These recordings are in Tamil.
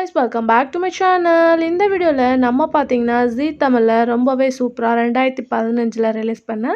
guys, welcome back to my channel. இந்த வீடியோல நம்ம பாத்தீங்கன்னா ஜீ தமிழ்ல ரொம்பவே சூப்பரா 2015ல ரிலீஸ் பண்ண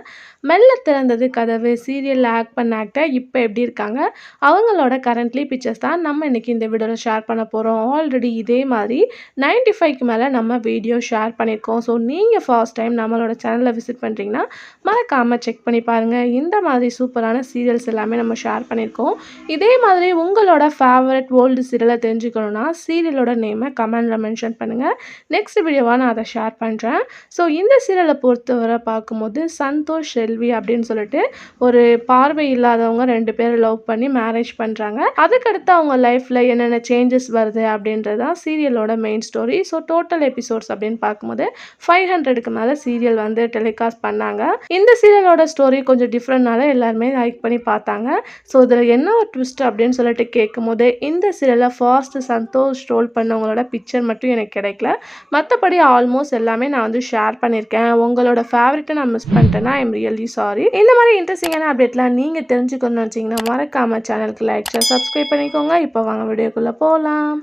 மெல்ல திறந்தது கதவு சீரியல்ல ஆக்ட் பண்ண ஆக்டர் இப்போ எப்படி இருக்காங்க, அவங்களோட கரண்ட்லி பிக்சர்ஸ் தான் நம்ம இன்னைக்கு இந்த வீடியோல ஷேர் பண்ண போறோம். ஆல்ரெடி இதே மாதிரி 95க்கு மேல நம்ம வீடியோ ஷேர் பண்ணியிருக்கோம். ஸோ நீங்க ஃபர்ஸ்ட் டைம் நம்மளோட சேனலை விசிட் பண்றீங்கன்னா மறக்காம செக் பண்ணி பாருங்க. இந்த மாதிரி சூப்பரான சீரியல்ஸ் எல்லாமே நம்ம ஷேர் பண்ணியிருக்கோம். இதே மாதிரி உங்களோட ஃபேவரட் ஓல்டு சீரியலை தெரிஞ்சுக்கணும்னா சீரியலோட நேமை கமெண்டில் மென்ஷன் பண்ணுங்கள். நெக்ஸ்ட் வீடியோவாக நான் அதை ஷேர் பண்ணுறேன். ஸோ இந்த சீரியலை பொறுத்தவரை பார்க்கும்போது சந்தோஷ் செல்வி அப்படின்னு சொல்லிட்டு ஒரு பார்வை இல்லாதவங்க 2 பேர் லவ் பண்ணி மேரேஜ் பண்ணுறாங்க. அதுக்கடுத்து அவங்க லைஃப்பில் என்னென்ன சேஞ்சஸ் வருது அப்படின்றது தான் சீரியலோட main story. So total episodes அப்படின்னு பார்க்கும்போது 500க்கு மேலே சீரியல் வந்து டெலிகாஸ்ட் பண்ணாங்க. இந்த சீரியலோட ஸ்டோரி கொஞ்சம் டிஃப்ரெண்ட்னால எல்லாருமே லைக் பண்ணி பார்த்தாங்க. ஸோ இதில் என்ன ஒரு ட்விஸ்ட் அப்படின்னு சொல்லிட்டு கேட்கும்போது இந்த சீரியலில் ஃபர்ஸ்ட் சந்தோஷ் ரோல் பண்ணவங்களோட பிக்சர் மட்டும் எனக்கு கிடைக்கல. மற்றபடி ஆல்மோஸ்ட் எல்லாமே நான் வந்து ஷேர் பண்ணியிருக்கேன். உங்களோட ஃபேவரட்டை நான் மிஸ் பண்ணிட்டேன்னா ஐ எம் ரியலி சாரி. இந்த மாதிரி இன்ட்ரெஸ்டிங்கான அப்டேட்லாம் நீங்கள் தெரிஞ்சுக்கணும்னு வச்சிங்கன்னா மறக்காமல் சேனலுக்கு லைக் ஷேர் சப்ஸ்கிரைப் பண்ணிக்கோங்க. இப்போ வாங்க வீடியோக்குள்ளே போகலாம்.